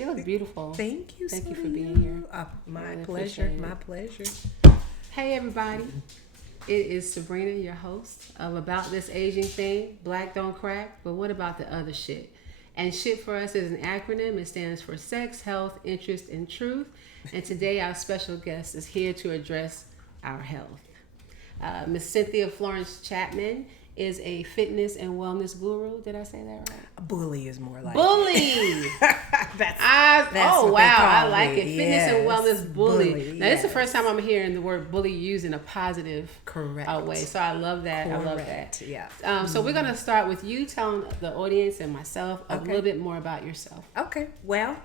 You look beautiful. Thank you. Thank so you for do being you. here. My Really pleasure. appreciate it. My pleasure. Hey, everybody. It is Sabrina, your host of About This Aging Thing. Black don't crack, but what about the other shit? And shit for us is an acronym. It stands for sex, health, interest, and truth. And today our special guest is here to address our health. Miss Cynthia Florence Chapman is a fitness and wellness guru. Did I say that right? A bully is more like Bully. That's oh what they wow, call I like me. it. Fitness and wellness bully. Now this is the yes. first time I'm hearing the word bully used in a positive Correct. way. So I love that. Correct. I love that. Yeah. So we're gonna start with you telling the audience and myself a Okay. little bit more about yourself. Okay. Well,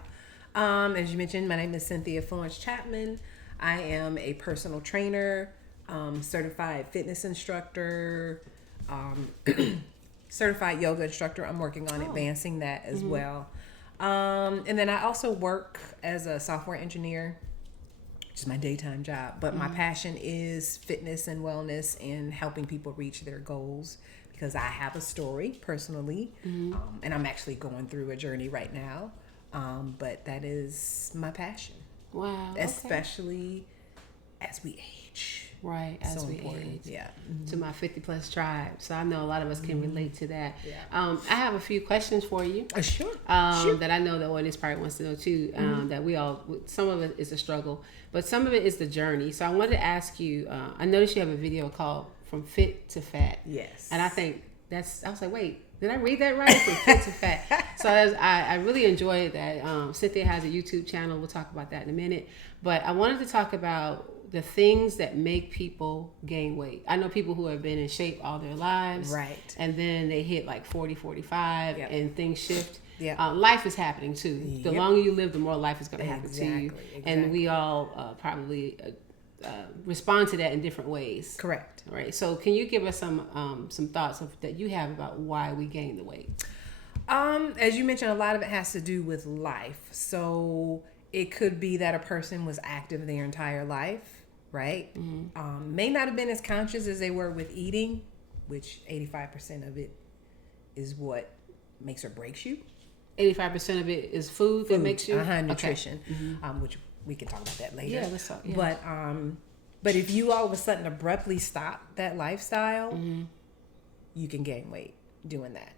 as you mentioned, my name is Cynthia Florence Chapman. I am a personal trainer, certified fitness instructor, certified yoga instructor. I'm working on advancing that as well. And then I also work as a software engineer, which is my daytime job. But my passion is fitness and wellness and helping people reach their goals because I have a story personally. And I'm actually going through a journey right now. But that is my passion. Wow. Especially as we age. Right, as So we important. age. Yeah. To my 50 plus tribe. So I know a lot of us can relate to that. Yeah. I have a few questions for you. Sure. That I know the audience probably wants to know too. That we all, some of it is a struggle, but some of it is the journey. So I wanted to ask you, I noticed you have a video called From Fit to Fat. Yes. And I think I was like, wait, did I read that right? From Fit to Fat. So I really enjoyed that. Cynthia has a YouTube channel. We'll talk about that in a minute. But I wanted to talk about the things that make people gain weight. I know people who have been in shape all their lives. Right. And then they hit like 40, 45 and things shift. Yeah. Life is happening too. The longer you live, the more life is going to happen to you. Exactly. And we all probably respond to that in different ways. Correct. All right. So can you give us some thoughts that you have about why we gain the weight? As you mentioned, a lot of it has to do with life. So it could be that a person was active their entire life, right? May not have been as conscious as they were with eating, which 85% of it is what makes or breaks you. 85% of it is food that makes you? Nutrition, which we can talk about that later. Yeah, let's talk. Yeah. But if you all of a sudden abruptly stop that lifestyle, you can gain weight doing that.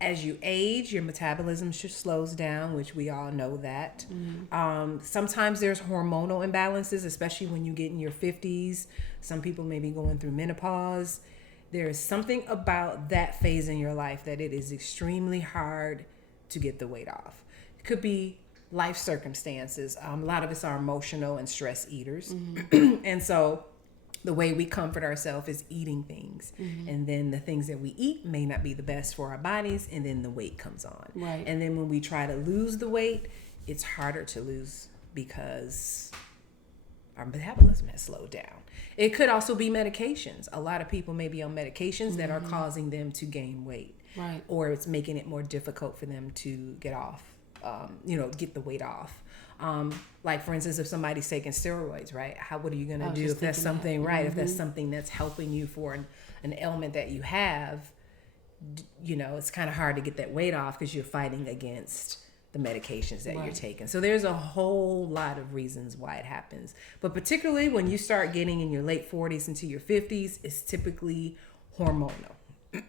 As you age, your metabolism slows down, which we all know that. Sometimes there's hormonal imbalances, especially when you get in your 50s. Some people may be going through menopause. There is something about that phase in your life that it is extremely hard to get the weight off. It could be life circumstances. A lot of us are emotional and stress eaters. And so the way we comfort ourselves is eating things. And then the things that we eat may not be the best for our bodies. And then the weight comes on. Right. And then when we try to lose the weight, it's harder to lose because our metabolism has slowed down. It could also be medications. A lot of people may be on medications that are causing them to gain weight. Right. Or it's making it more difficult for them to get off, get the weight off. Like for instance, if somebody's taking steroids, right? What are you going to do if that's something, right? If that's something that's helping you for an ailment that you have, it's kind of hard to get that weight off because you're fighting against the medications that you're taking. So there's a whole lot of reasons why it happens. But particularly when you start getting in your late 40s into your 50s, it's typically hormonal.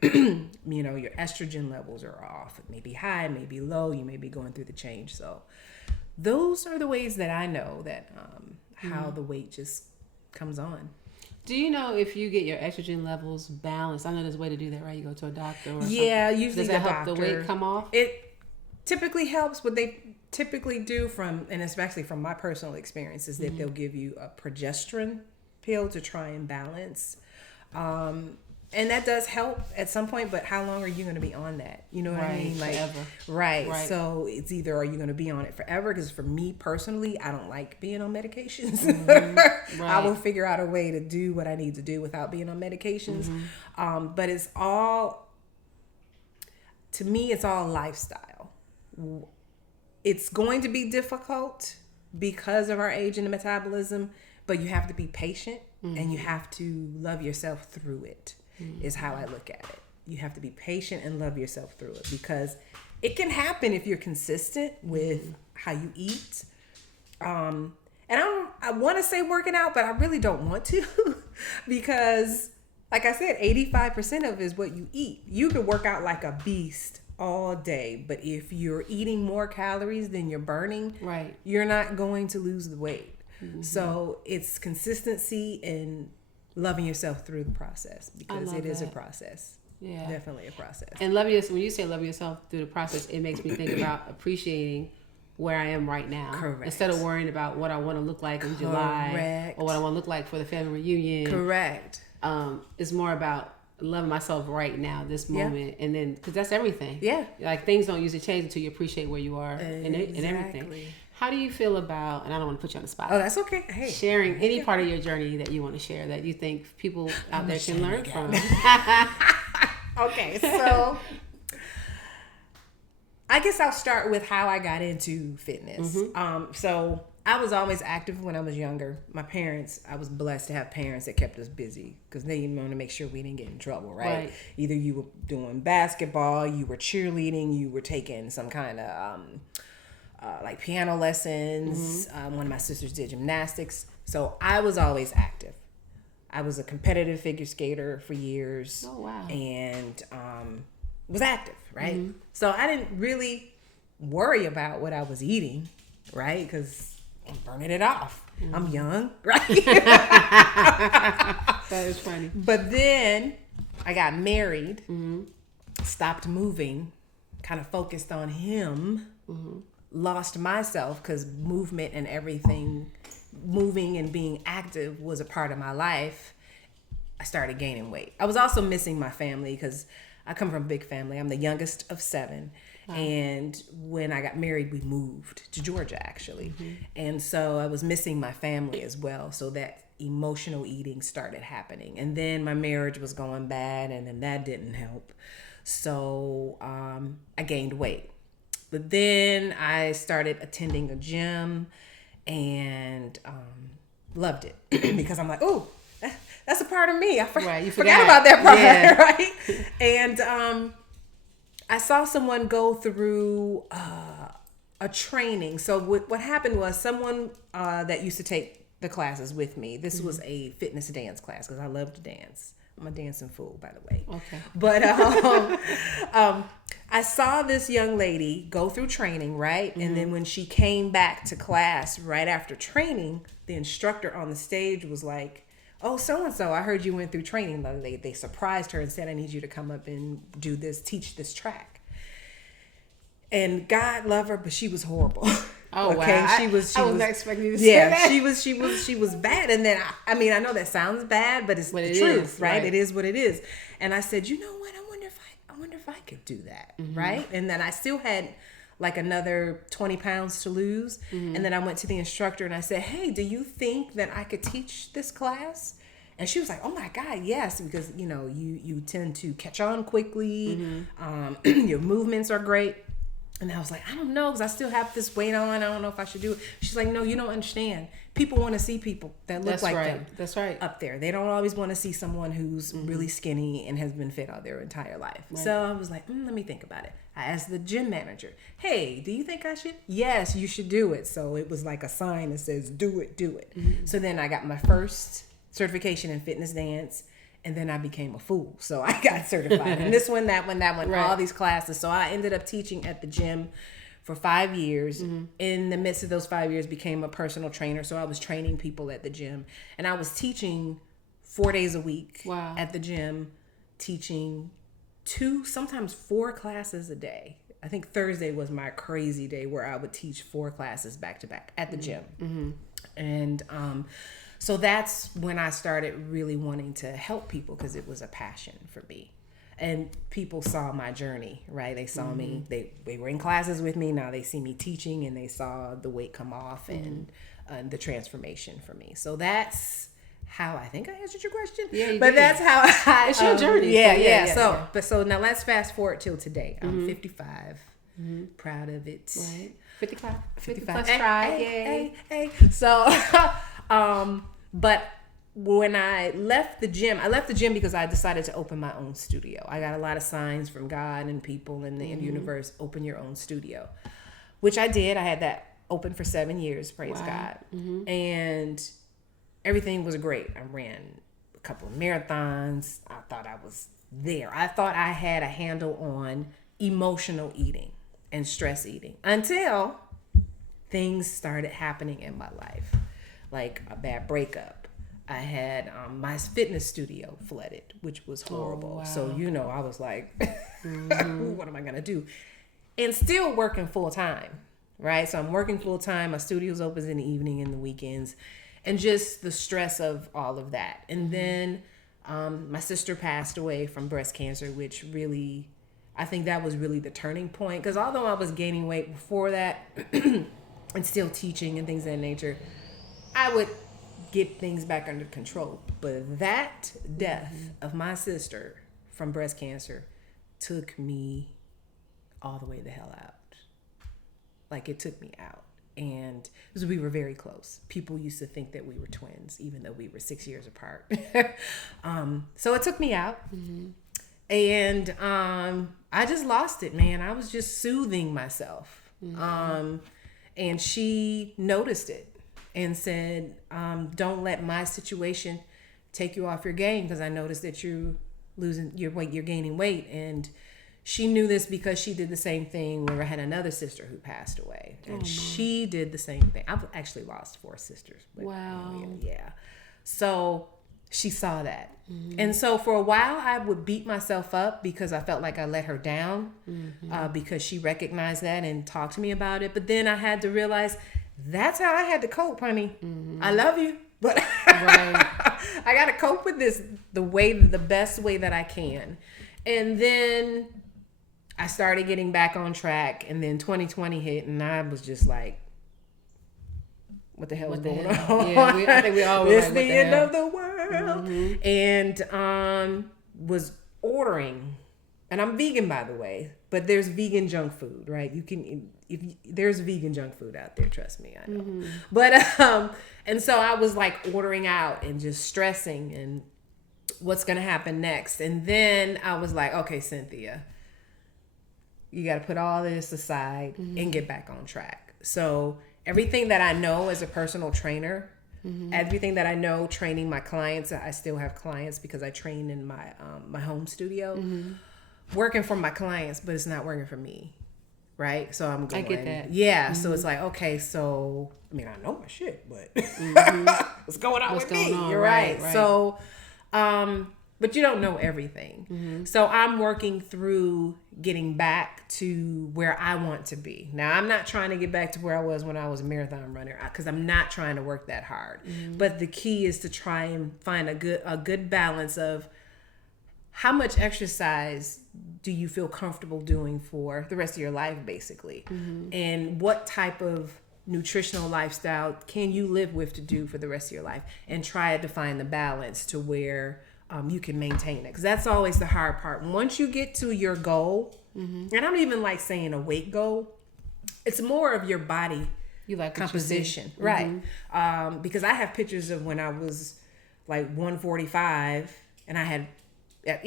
Your estrogen levels are off. It may be high, it may be low. You may be going through the change. So those are the ways that I know that how the weight just comes on. Do you know if you get your estrogen levels balanced? I know there's a way to do that, right? You go to a doctor or something. Usually Does that help the weight come off? It typically helps. What they typically do and especially from my personal experience, is that they'll give you a progesterone pill to try and balance. And that does help at some point, but how long are you going to be on that? You know what I mean? Like, forever. Right. So it's either are you going to be on it forever? Because for me personally, I don't like being on medications. Right. I will figure out a way to do what I need to do without being on medications. But it's all, to me, it's all lifestyle. It's going to be difficult because of our age and the metabolism, but you have to be patient and you have to love yourself through it. Is how I look at it. You have to be patient and love yourself through it, because it can happen if you're consistent with how you eat. And I want to say working out, but I really don't want to because, like I said, 85% of it is what you eat. You can work out like a beast all day, but if you're eating more calories than you're burning, right, you're not going to lose the weight. So it's consistency and loving yourself through the process, because it is a process. Yeah, definitely a process. And when you say loving yourself through the process, it makes me think about appreciating where I am right now. Correct. Instead of worrying about what I want to look like in July or what I want to look like for the family reunion. Correct. It's more about loving myself right now, this moment, and then because that's everything. Yeah. Like things don't usually change until you appreciate where you are and everything. How do you feel about, and I don't want to put you on the spot. Oh, that's okay. Hey. Sharing any part of your journey that you want to share that you think people out there can learn from. Okay, so I guess I'll start with how I got into fitness. So I was always active when I was younger. I was blessed to have parents that kept us busy because they wanted to make sure we didn't get in trouble, right? Either you were doing basketball, you were cheerleading, you were taking some kind of like piano lessons. One of my sisters did gymnastics. So I was always active. I was a competitive figure skater for years. Oh, wow. And was active, right? So I didn't really worry about what I was eating, right? Because I'm burning it off. I'm young, right? That is funny. But then I got married, stopped moving, kind of focused on him, lost myself because movement and everything, moving and being active was a part of my life. I started gaining weight. I was also missing my family because I come from a big family. I'm the youngest of 7. Wow. And when I got married, we moved to Georgia, actually. And so I was missing my family as well. So that emotional eating started happening. And then my marriage was going bad, and then that didn't help. So I gained weight. But then I started attending a gym and loved it because I'm like, oh, that's a part of me. I forgot about that part, right? And I saw someone go through a training. So what happened was someone that used to take the classes with me. This was a fitness dance class because I love to dance. I'm a dancing fool, by the way. Okay. But I saw this young lady go through training, right? And then when she came back to class right after training, the instructor on the stage was like, oh, so-and-so, I heard you went through training. They surprised her and said, I need you to come up and do this, teach this track. And God love her, but she was horrible. Oh, okay? Wow. I was not expecting you to say that. she was bad. And then, I mean, I know that sounds bad, but it's the truth, right? It is what it is. And I said, you know what? I wonder if I could do that, right? And then I still had like another 20 pounds to lose. And then I went to the instructor and I said, hey, do you think that I could teach this class? And she was like, oh my God, yes, because, you know, you tend to catch on quickly. Your movements are great. And I was like, I don't know, because I still have this weight on. I don't know if I should do it. She's like, no, you don't understand. People want to see people that look like them. That's right. Up there. They don't always want to see someone who's really skinny and has been fit all their entire life. Right. So I was like, let me think about it. I asked the gym manager, hey, do you think I should? Yes, you should do it. So it was like a sign that says, do it, do it. So then I got my first certification in fitness dance. And then I became a fool. So I got certified. And this one, that one, right. All these classes. So I ended up teaching at the gym for 5 years. In the midst of those 5 years, became a personal trainer. So I was training people at the gym. And I was teaching 4 days a week at the gym, teaching 2, sometimes 4 classes a day. I think Thursday was my crazy day where I would teach 4 classes back to back at the gym. And so that's when I started really wanting to help people because it was a passion for me. And people saw my journey, right? They saw me, they were in classes with me. Now they see me teaching and they saw the weight come off and the transformation for me. So that's how I think I answered your question. Yeah, you did. That's how it's your journey. Yeah. So now let's fast forward till today. I'm 55. Proud of it. Right. 55 plus try. Hey. So, but when I left the gym because I decided to open my own studio. I got a lot of signs from God and people in the universe, open your own studio, which I did. I had that open for 7 years, praise God. And everything was great. I ran a couple of marathons. I thought I was there. I thought I had a handle on emotional eating and stress eating until things started happening in my life, like a bad breakup. I had my fitness studio flooded, which was horrible. Wow. So, I was like, what am I going to do? And still working full time, right? So I'm working full time. My studio's opens in the evening and the weekends, and just the stress of all of that. And then my sister passed away from breast cancer, which really, I think that was really the turning point. Because although I was gaining weight before that and still teaching and things of that nature, I would get things back under control. But that death of my sister from breast cancer took me all the way the hell out. Like, it took me out. And because we were very close. People used to think that we were twins, even though we were 6 years apart. So it took me out. And I just lost it, man. I was just soothing myself. And she noticed it and said, don't let my situation take you off your game, because I noticed that you're losing your weight, you're gaining weight. And she knew this because she did the same thing when I had another sister who passed away. And she did the same thing. I've actually lost 4 sisters. But, Wow. Yeah. So she saw that. And so for a while, I would beat myself up because I felt like I let her down, because she recognized that and talked to me about it. But then I had to realize that's how I had to cope, honey. I love you, but I got to cope with this the best way that I can. And then I started getting back on track, and then 2020 hit, and I was just like, what the hell is going on? Yeah, I think we all were It's like, the what the end hell? of the world. And was ordering, and I'm vegan, by the way, but there's vegan junk food, right? There's vegan junk food out there, trust me, I know. But and so I was like ordering out and just stressing and what's gonna happen next. And then I was like, okay, Cynthia, you got to put all this aside and get back on track. So everything that I know as a personal trainer, everything that I know training my clients, I still have clients because I train in my home studio, working for my clients, but it's not working for me, right? So I'm going, I get that. Yeah. So it's like, okay, so I mean, I know my shit, but what's going on with me? You're right. So but you don't know everything. So I'm working through getting back to where I want to be. Now, I'm not trying to get back to where I was when I was a marathon runner, because I'm not trying to work that hard. But the key is to try and find a good balance of how much exercise do you feel comfortable doing for the rest of your life, basically, and what type of nutritional lifestyle can you live with to do for the rest of your life, and try to find the balance to where you can maintain it, because that's always the hard part. Once you get to your goal, and I don't even like saying a weight goal, it's more of your body composition, right? Because I have pictures of when I was like 145 and I had, I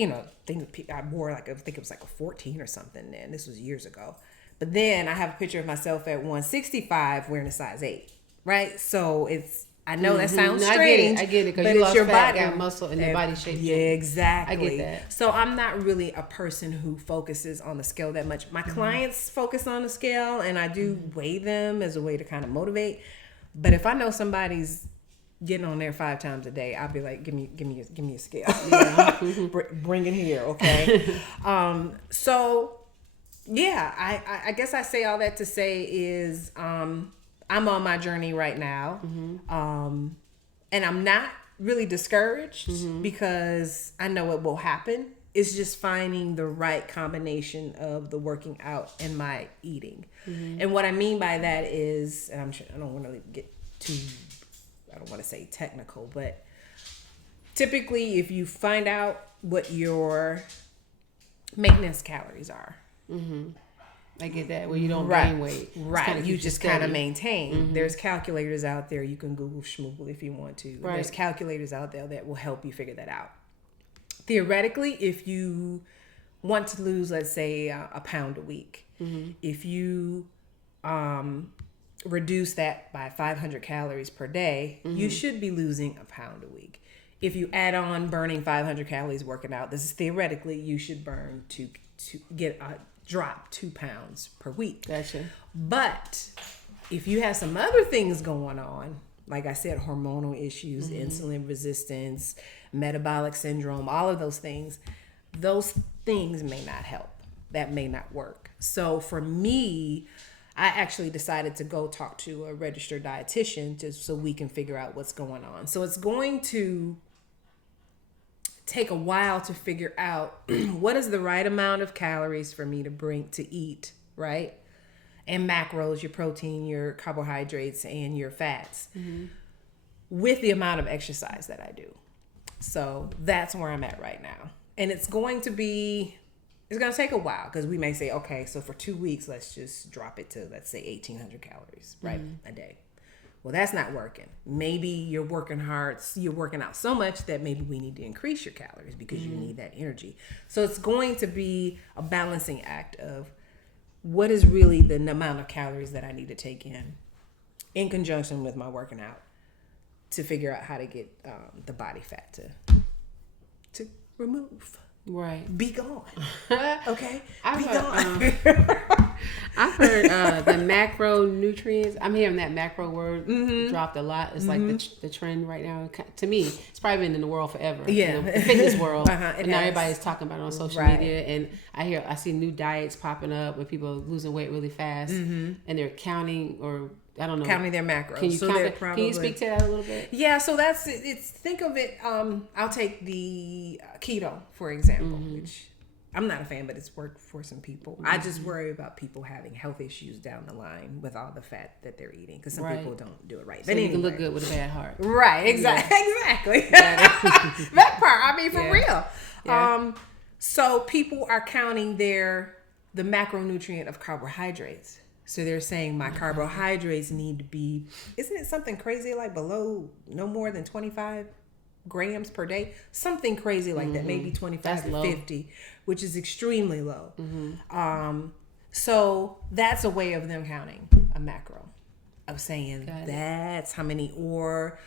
wore like, I think it was like a 14 or something then. This was years ago. But then I have a picture of myself at 165 wearing a size 8, right? So I know that sounds strange. I get it, because but you it's lost your fat, body, got muscle, and your body shape. Yeah, exactly. I get that. So I'm not really a person who focuses on the scale that much. My clients focus on the scale, and I do weigh them as a way to kind of motivate. But if I know somebody's getting on there 5 times a day, I'll be like, give me a scale. Yeah. Bring it here, okay? So yeah, I guess I say all that to say is I'm on my journey right now. And I'm not really discouraged because I know it will happen. It's just finding the right combination of the working out and my eating. And what I mean by that is, and I don't want to get too, I don't want to say technical, but typically if you find out what your maintenance calories are, I get that. Where you don't Right. gain weight. Right. You just kind of steady. maintain. There's calculators out there. You can Google schmoogle if you want to. Right. There's calculators out there that will help you figure that out. Theoretically, if you want to lose, let's say, a pound a week, if you reduce that by 500 calories per day, you should be losing a pound a week. If you add on burning 500 calories working out, this is theoretically, you should burn to get a drop 2 pounds per week. Gotcha. But if you have some other things going on, like I said, hormonal issues, insulin resistance, metabolic syndrome, all of those things may not help. That may not work. So for me, I actually decided to go talk to a registered dietitian just so we can figure out what's going on. So it's going to take a while to figure out what is the right amount of calories for me to eat, right? And macros, your protein, your carbohydrates, and your fats with the amount of exercise that I do. So that's where I'm at right now. And it's going to take a while because we may say, okay, so for 2 weeks, let's just drop it to, let's say 1,800 calories, right? A day. Well, that's not working. Maybe you're working hard. You're working out so much that maybe we need to increase your calories because you need that energy. So it's going to be a balancing act of what is really the amount of calories that I need to take in conjunction with my working out to figure out how to get the body fat to remove. Right. Be gone. Okay? I've Be heard, gone. I've heard the macronutrients. I'm hearing that macro word dropped a lot. It's like the trend right now. To me, it's probably been in the world forever. Yeah. The fitness world. And now has. everybody's talking about it on social Right. media. And I see new diets popping up where people are losing weight really fast. And they're counting or I don't know. Counting their macros. Can you so count they're that? probably, Can you speak to that a little bit? Yeah, so think of it, I'll take the keto, for example, which I'm not a fan, but it's worked for some people. I just worry about people having health issues down the line with all the fat that they're eating because some people don't do it right. So but you can look good with a bad heart. Right, exactly. Exactly. That part, I mean, for real. Yeah. So people are counting the macronutrient of carbohydrates. So they're saying my carbohydrates need to be, isn't it something crazy like below no more than 25 grams per day? Something crazy like that, maybe 25 to 50, which is extremely low. So that's a way of them counting a macro, of saying that's how many, or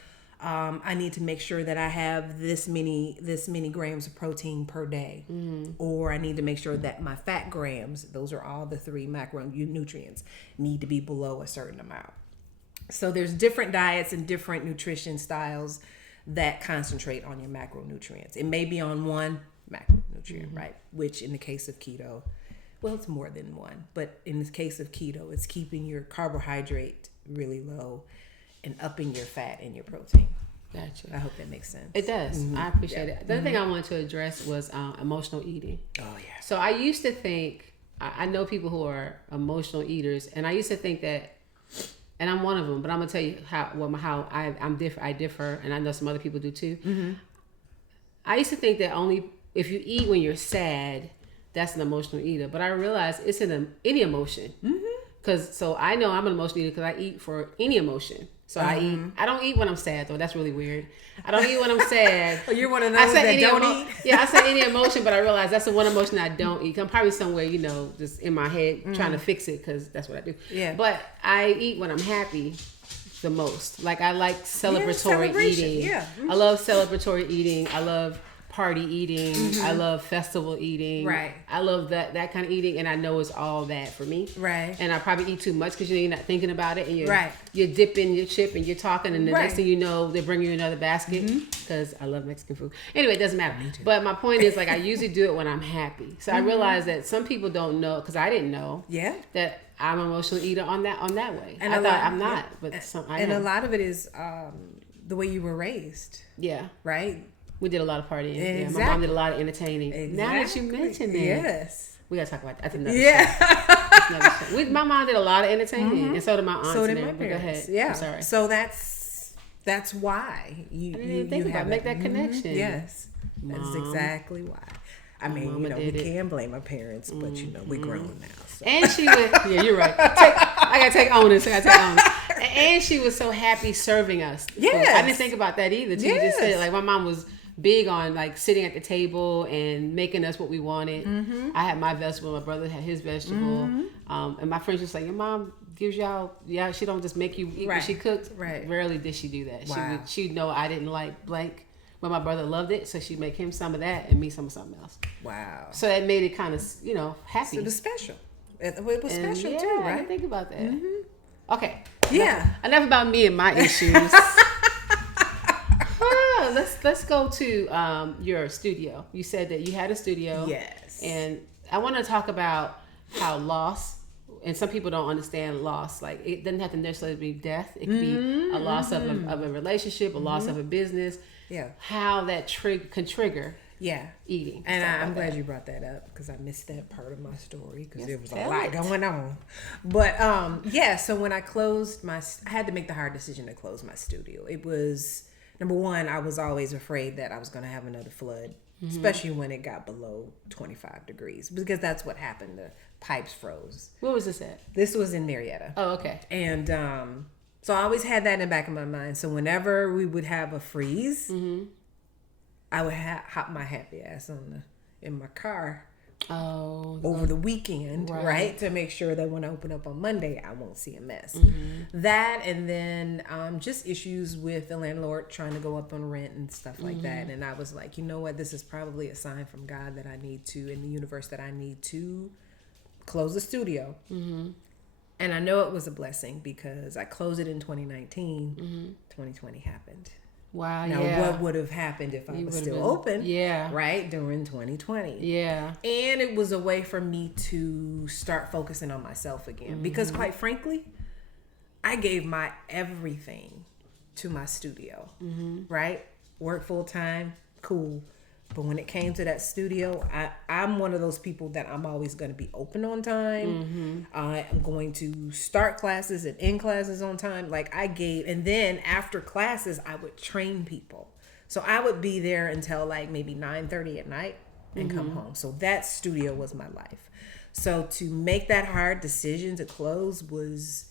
I need to make sure that I have this many grams of protein per day, or I need to make sure that my fat grams, those are all the 3 macronutrients, need to be below a certain amount. So there's different diets and different nutrition styles that concentrate on your macronutrients. It may be on one macronutrient, right? Which in the case of keto, well, it's more than one, but in the case of keto, it's keeping your carbohydrate really low and upping your fat and your protein. Gotcha. I hope that makes sense. It does. I appreciate it. The other thing I wanted to address was emotional eating. Oh, yeah. So I used to think, I know people who are emotional eaters, and I used to think that, and I'm one of them, but I'm going to tell you how I differ, and I know some other people do too. I used to think that only if you eat when you're sad, that's an emotional eater. But I realized it's in any emotion. So I know I'm an emotional eater because I eat for any emotion. So I don't eat when I'm sad though. That's really weird. I don't eat when I'm sad. Oh, you're one of those that don't eat? Yeah, I say any emotion, but I realize that's the one emotion I don't eat. I'm probably somewhere, just in my head trying to fix it because that's what I do. Yeah. But I eat when I'm happy the most. Like I like celebratory eating. Yeah. I love celebratory eating. I love party eating. I love festival eating. Right. I love that kind of eating, and I know it's all that for me. Right. And I probably eat too much because you're not thinking about it, and Right. you're dipping your chip and you're talking, and the Right. next thing you know, they bring you another basket because I love Mexican food. Anyway, it doesn't matter. But my point is, like, I usually do it when I'm happy. So I realized that some people don't know, because I didn't know. Yeah. That I'm an emotional eater on that way. And I a thought lot- I'm not, yeah. but I And am. a lot of it is the way you were raised, Yeah. right? We did a lot of partying. Yeah, my Exactly. mom did a lot of entertaining. Now that you mention that, yes, we gotta talk about that. That's another yeah. show. Another show. My mom did a lot of entertaining, and so did my aunts. So did and my everything. Go parents. ahead. Yeah. I'm sorry. So that's why you I didn't even think about it. Make that connection. Yes, that's Mom. exactly why. I mean, we can blame our parents, but we're grown now. So. And she was, yeah, you're right. I gotta take onus. And she was so happy serving us. Yes. I didn't think about that either. Till you just said it. Like my mom was big on like sitting at the table and making us what we wanted. Mm-hmm. I had my vegetable, my brother had his vegetable, and my friends just like, your mom gives y'all, she don't just make you eat what she cooks. Right. Rarely did she do that. Wow. She'd know I didn't like blank, but my brother loved it, so she'd make him some of that and me some of something else. Wow. So that made it kind of, happy. So it was special. It was special too, right? I didn't think about that. Mm-hmm. Okay. Yeah. Enough about me and my issues. Let's go to your studio. You said that you had a studio. Yes. And I want to talk about how loss, and some people don't understand loss. Like it doesn't have to necessarily be death. It could be a loss of a relationship, a loss of a business. Yeah. How that can trigger. Yeah, eating. And I'm glad you brought that up because I missed that part of my story because there was a lot going on. But so when I closed I had to make the hard decision to close my studio. It was, number one, I was always afraid that I was going to have another flood, especially when it got below 25 degrees because that's what happened. The pipes froze. Where was this at? This was in Marietta. Oh, okay. And so I always had that in the back of my mind. So whenever we would have a freeze, I would hop my happy ass in my car over the weekend, right? To make sure that when I open up on Monday, I won't see a mess. That, and then just issues with the landlord trying to go up on rent and stuff like that. And I was like, you know what? This is probably a sign from God that I need to, in the universe, that I need to close the studio. And I know it was a blessing because I closed it in 2019. 2020 happened. Wow. Now, what would have happened if I was still open? Yeah. Right? During 2020. Yeah. And it was a way for me to start focusing on myself again. Because quite frankly, I gave my everything to my studio. Right? Work full time. Cool. But when it came to that studio, I'm one of those people that I'm always going to be open on time. I'm going to start classes and end classes on time. And then after classes, I would train people. So I would be there until like maybe 9:30 at night and come home. So that studio was my life. So to make that hard decision to close was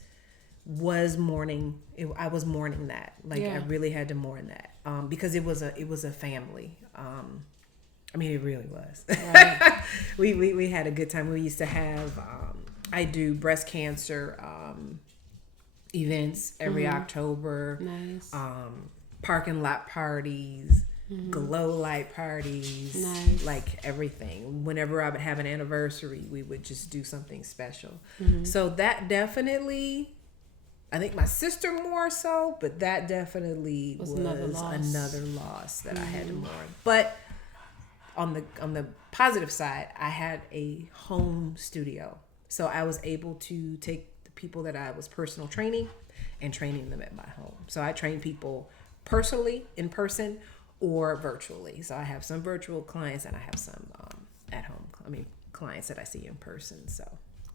mourning. I was mourning that. I really had to mourn that because it was a family. I mean, it really was. Right. we had a good time. We used to have I do breast cancer events every October. Nice. Parking lot parties, glow light parties, like everything. Whenever I would have an anniversary, we would just do something special. So that definitely, I think my sister more so, but that definitely was another loss that I had to mourn. But on the positive side, I had a home studio. So I was able to take the people that I was personal training and training them at my home. So I train people personally, in person, or virtually. So I have some virtual clients and I have some at home. Clients that I see in person. So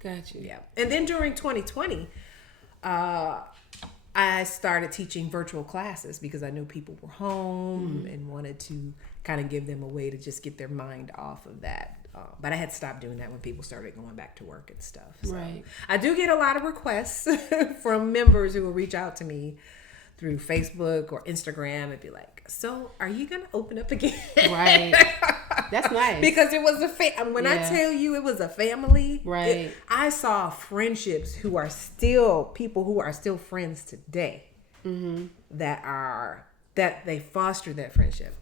gotcha. Yeah. And then during 2020, I started teaching virtual classes because I knew people were home and wanted to kind of give them a way to just get their mind off of that. But I had to stop doing that when people started going back to work and stuff. So right. I do get a lot of requests from members who will reach out to me through Facebook or Instagram and be like, so are you going to open up again? Right. That's nice. Because it was when I tell you it was a family, right? I saw friendships who are still people who are still friends today that they foster that friendship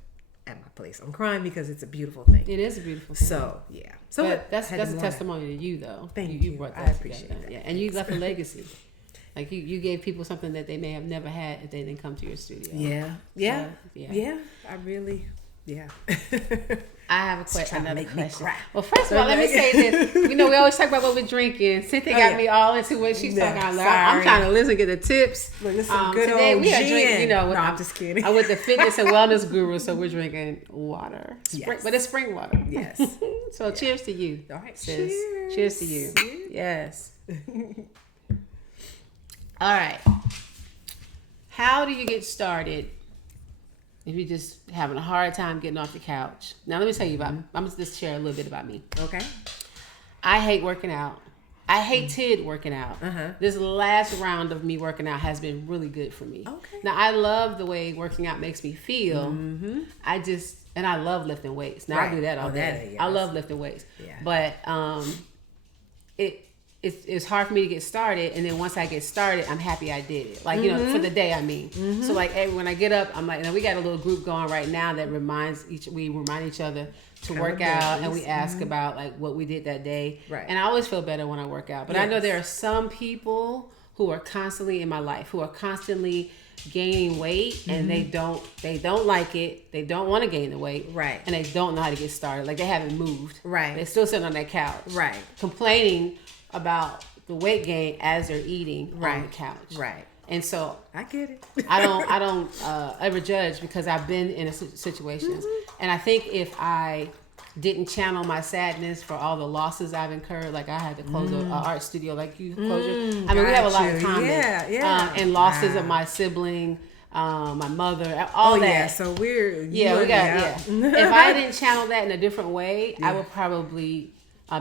at my place. I'm crying because it's a beautiful thing. It is a beautiful thing. So, yeah. So that's a testimony to you, though. Thank you. You brought that. I appreciate that. Yeah. And you left a legacy. Like you gave people something that they may have never had if they didn't come to your studio. Yeah. I really, I have another question. Well, first of all, let me say this. We always talk about what we're drinking. Cynthia got me all into what she's talking about. I'm trying to listen, get the tips. Look, this some good today old we are drinking, no, I'm just kidding. I'm with the fitness and wellness guru, so we're drinking water. But it's spring water. Yes. So cheers to you. All right, sis. Cheers to you. Yes. All right. How do you get started if you're just having a hard time getting off the couch. Now, let me tell you about, I'm going to just share a little bit about me. Okay. I hate working out. I hated working out. This last round of me working out has been really good for me. Okay. Now, I love the way working out makes me feel. And I love lifting weights. Now, I do that all day. Yes. I love lifting weights. Yeah. But it's hard for me to get started, and then once I get started, I'm happy I did it. Like, you know, for the day, I mean. So like when I get up, I'm like, now we got a little group going right now that we remind each other to work out, and we ask about like what we did that day. Right. And I always feel better when I work out. But I know there are some people who are constantly in my life who are constantly gaining weight, and they don't like it. They don't want to gain the weight. Right. And they don't know how to get started. Like, they haven't moved. Right. They're still sitting on that couch. Right. Complaining about the weight gain as they're eating on the couch. Right. And so I get it. I don't ever judge, because I've been in situations. And I think if I didn't channel my sadness for all the losses I've incurred, like I had to close an art studio, like you closed your, I mean, we have a lot in common. Yeah. And losses of my sibling, my mother, all that. Yeah, so we're we got If I didn't channel that in a different way, I would probably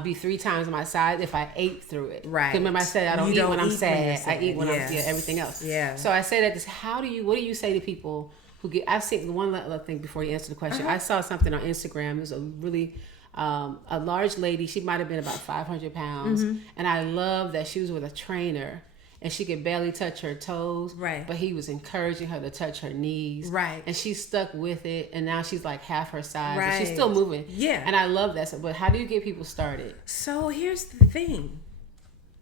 be 3 times my size if I ate through it. Right. 'Cause remember, I said I don't eat when I'm sad. I eat when I'm Yes. everything else. Yeah. So I say that this. What do you say to people who get? I've seen one other thing before you answer the question. I saw something on Instagram. There's a really a large lady. She might have been about 500 pounds, and I love that she was with a trainer. And she could barely touch her toes. Right. But he was encouraging her to touch her knees. Right. And she stuck with it. And now she's like half her size. Right. And she's still moving. Yeah. And I love that. But how do you get people started? So here's the thing.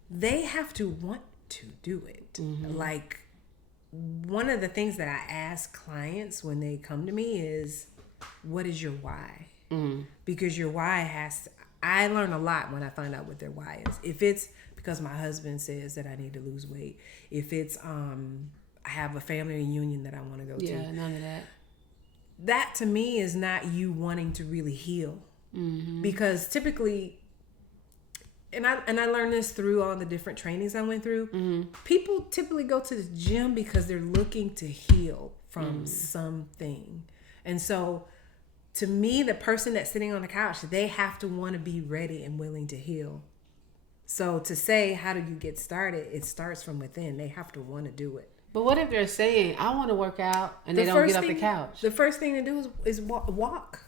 They have to want to do it. Like, one of the things that I ask clients when they come to me is, what is your why? Because your why I learn a lot when I find out what their why is. If it's because my husband says that I need to lose weight. If it's I have a family reunion that I want to go to. Yeah, none of that. That to me is not you wanting to really heal. Because typically, and I learned this through all the different trainings I went through, people typically go to the gym because they're looking to heal from something. And so to me, the person that's sitting on the couch, they have to want to be ready and willing to heal. So to say, how do you get started? It starts from within. They have to want to do it. But what if they're saying, I want to work out, and they don't get off the couch? The first thing to do is walk.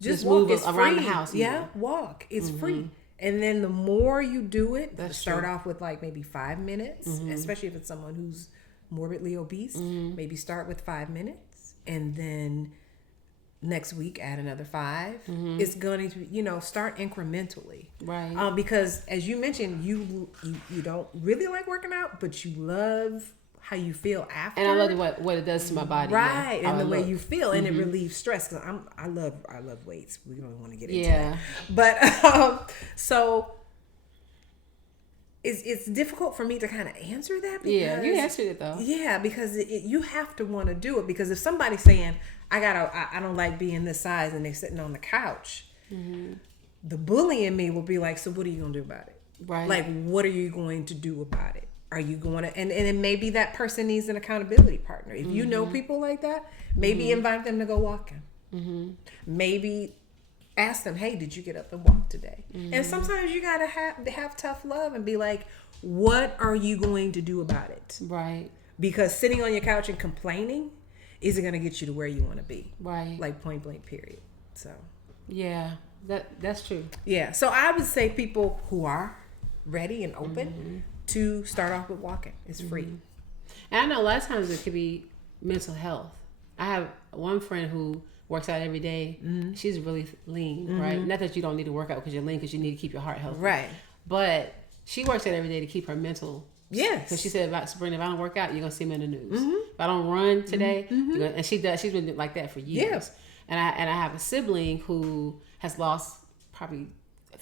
Just walk. move around the house. Yeah, walk. It's free. And then the more you do it, That's start true. off with like maybe 5 minutes, especially if it's someone who's morbidly obese. Maybe start with 5 minutes, and then next week add another 5. It's going to start incrementally, Right. because as you mentioned, you don't really like working out, but you love how you feel after, And I love what it does to my body. right? Yeah. And the way look. you feel, and it relieves stress. Because I love weights. We don't want to get into Yeah. that, but so it's difficult for me to kind of answer that. Because, Yeah, you answered it though. Yeah, because you have to want to do it. Because if somebody's saying I don't like being this size, and they're sitting on the couch, the bully in me will be like, so what are you gonna do about it? Right. Like, what are you going to do about it? Are you going to, and it may be that person needs an accountability partner. If you know people like that, maybe invite them to go walking. Maybe ask them, hey, did you get up and walk today? And sometimes you gotta have tough love and be like, what are you going to do about it? Right. Because sitting on your couch and complaining isn't going to get you to where you want to be. Right. Like, point blank, period. So Yeah, that's true. yeah. So I would say people who are ready and open to start off with walking. It's free. And I know a lot of times it could be mental health. I have one friend who works out every day. She's really lean, right? Not that you don't need to work out because you're lean, because you need to keep your heart healthy. Right. But she works out every day to keep her mental. Yes. Because she said, about Sabrina, if I don't work out, you're going to see me in the news. If I don't run today, you're gonna, and she does. She's been like that for years. Yeah. And I have a sibling who has lost probably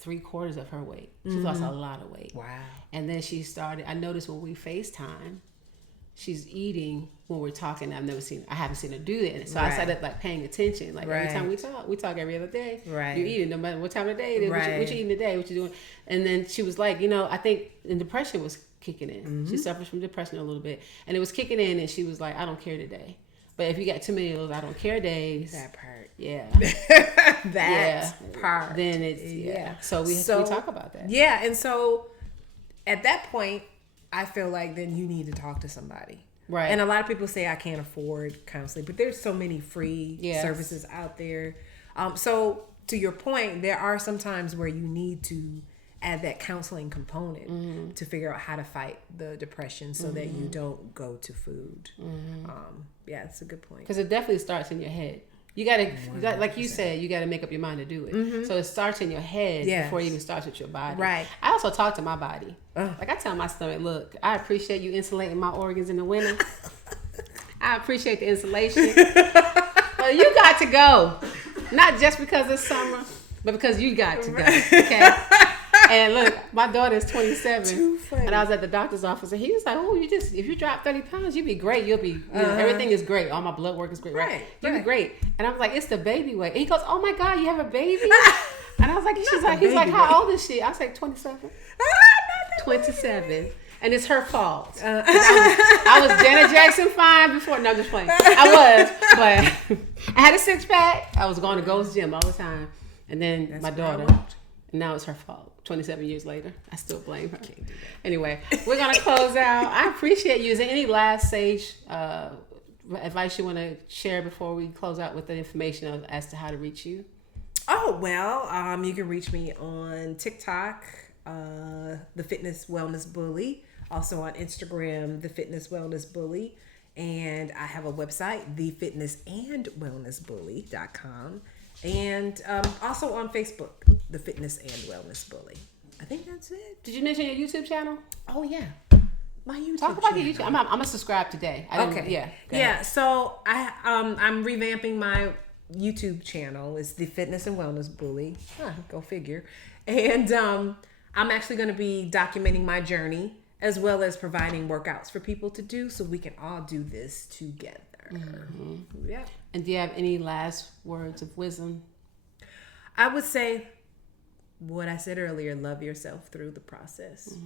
3/4 of her weight. She's lost a lot of weight. Wow. And then she started, I noticed when we FaceTime, she's eating when we're talking. I haven't seen her do that. And so I started like paying attention. Like every time we talk every other day. Right. You're eating no matter what time of day it is. Right. What you eating today? What you doing? And then she was like, I think the depression was kicking in. She suffers from depression a little bit. And it was kicking in, and she was like, I don't care today. But if you got too many of those I don't care days, That part. yeah, that part. then it's So we talk about that. Yeah, and so at that point, I feel like then you need to talk to somebody. Right. And a lot of people say I can't afford counseling, but there's so many free services out there. So to your point, there are some times where you need to add that counseling component to figure out how to fight the depression so that you don't go to food. Yeah, it's a good point. Because it definitely starts in your head. You got, like you said, you got to make up your mind to do it. So it starts in your head before it even starts with your body. Right. I also talk to my body. Like I tell my stomach, look, I appreciate you insulating my organs in the winter. I appreciate the insulation. But you got to go. Not just because it's summer, but because you got to go. Okay? And look, my daughter is 27, and I was at the doctor's office, and he was like, "Oh, if you drop 30 pounds, you'll be great. You'll be, everything is great. All my blood work is great, right? You'll be great." And I was like, "It's the baby weight." And he goes, "Oh my God, you have a baby?" And I was like, he's like, "How old is she?" I was like, 27. 27. And it's her fault. I was Janet Jackson fine before. No, I'm just playing. I was, but I had a 6-pack. I was going to Ghost Gym all the time. And then my daughter, now it's her fault. 27 years later, I still blame her. Can't do that. Anyway, we're going to close out. I appreciate you. Is there any last sage advice you want to share before we close out with the information as to how to reach you? Oh, well, you can reach me on TikTok, The Fitness Wellness Bully. Also on Instagram, The Fitness Wellness Bully. And I have a website, thefitnessandwellnessbully.com. And also on Facebook, The Fitness and Wellness Bully. I think that's it. Did you mention your YouTube channel? Oh, yeah. My YouTube Talk about your YouTube. I'm gonna subscribe today. Okay. Yeah. So I'm revamping my YouTube channel. It's The Fitness and Wellness Bully. Go figure. And I'm actually going to be documenting my journey as well as providing workouts for people to do so we can all do this together. Yeah. And do you have any last words of wisdom? I would say what I said earlier, love yourself through the process.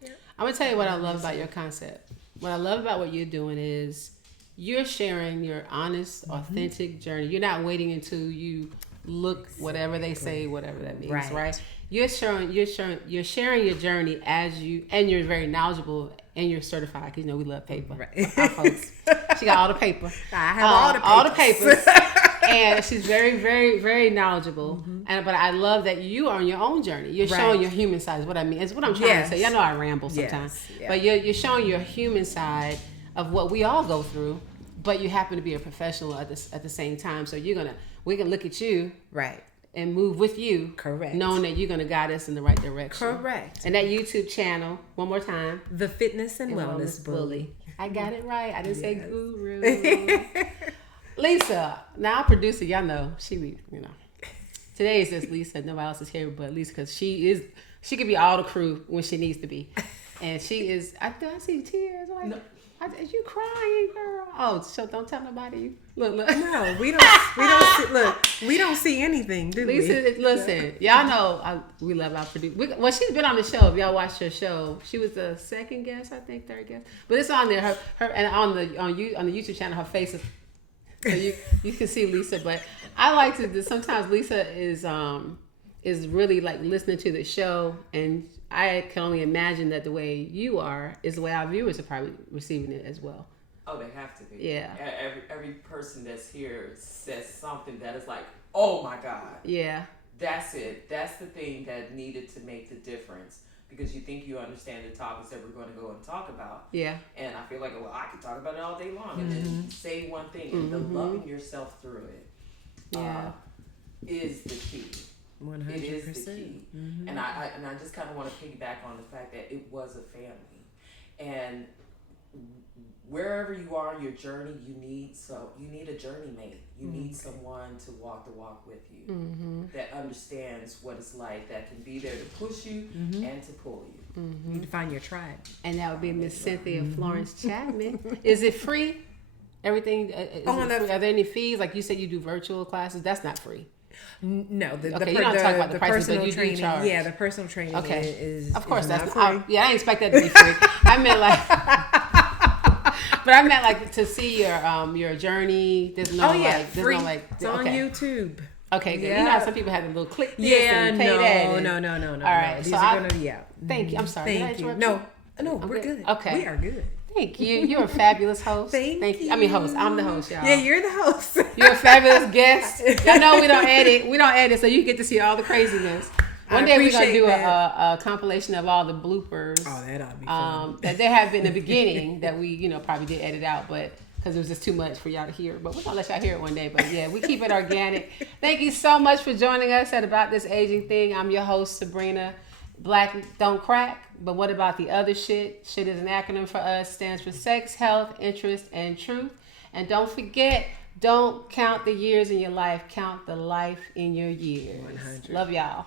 Yeah. I'm going to tell you what I love about your concept. What I love about what you're doing is you're sharing your honest, authentic journey. You're not waiting until you look whatever they say, whatever that means, right? You're sharing your journey as you, and you're very knowledgeable and you're certified because we love paper. Right. Our folks. She got all the paper. I have all the papers. And she's very, very, very knowledgeable. But I love that you are on your own journey. You're showing your human side. Is what I mean. It's what I'm trying to say. Y'all know I ramble sometimes, but you're showing your human side of what we all go through. But you happen to be a professional at the same time. So we can look at you, right, and move with you, correct, knowing that you're gonna guide us in the right direction, correct. And that YouTube channel, one more time, The Fitness and Wellness Bully. I got it right. I didn't say guru. Lisa, now our producer, y'all know today is just Lisa. Nobody else is here but Lisa because she could be all the crew when she needs to be, and she is. I see tears. Like, no. Is you crying, girl? Oh, so don't tell nobody. Look. No, we don't see anything, do we? Listen, y'all know we love our producer. Well, she's been on the show. If y'all watched her show, she was the second guest, I think, third guest. But it's on there. Her and on the YouTube channel, her face is. So you can see Lisa. But I like to. Sometimes Lisa is really like listening to the show, and I can only imagine that the way you are is the way our viewers are probably receiving it as well. Oh, they have to be. Yeah. Every person that's here says something that is like, oh my God. Yeah. That's it. That's the thing that needed to make the difference. Because you think you understand the topics that we're going to go and talk about. Yeah. And I feel like, well, I could talk about it all day long. And then say one thing. And the loving yourself through it is the key. 100%. It is the key. And I just kind of want to piggyback on the fact that it was a family. And wherever you are in your journey, you need a journey mate. You need someone to walk the walk with you that understands what it's like, that can be there to push you and to pull you. You need to find your tribe. And that would be Miss Cynthia Florence Chapman. Is it free? Everything? Are there any fees? Like you said, you do virtual classes. That's not free. No, you don't talk about the prices, but you training. Do charge. Yeah, the personal training is of course is that's not free. I didn't expect that to be free. I meant like. But I meant like to see your journey. There's no free. It's on okay. YouTube. Okay, good. You know how some people have a little click this Yeah, and pay that. no. All right, These so are gonna be out. Thank you. I'm sorry. Thank Did I you. interrupt No, we're good. Okay. We are good. Thank you. You're a fabulous host. Thank you. I mean, host. I'm the host, y'all. Yeah, you're the host. You're a fabulous guest. Y'all know we don't edit, so you get to see all the craziness. One day we're gonna do a compilation of all the bloopers. Oh, that ought to be fun. That there have been in the beginning that we, probably did edit out, but because it was just too much for y'all to hear. But we're gonna let y'all hear it one day. But yeah, we keep it organic. Thank you so much for joining us at About This Aging Thing. I'm your host, Sabrina. Black don't crack, but what about the other shit? Shit is an acronym for us, stands for sex, health, interest, and truth. And don't forget, don't count the years in your life, count the life in your years. 100. Love y'all.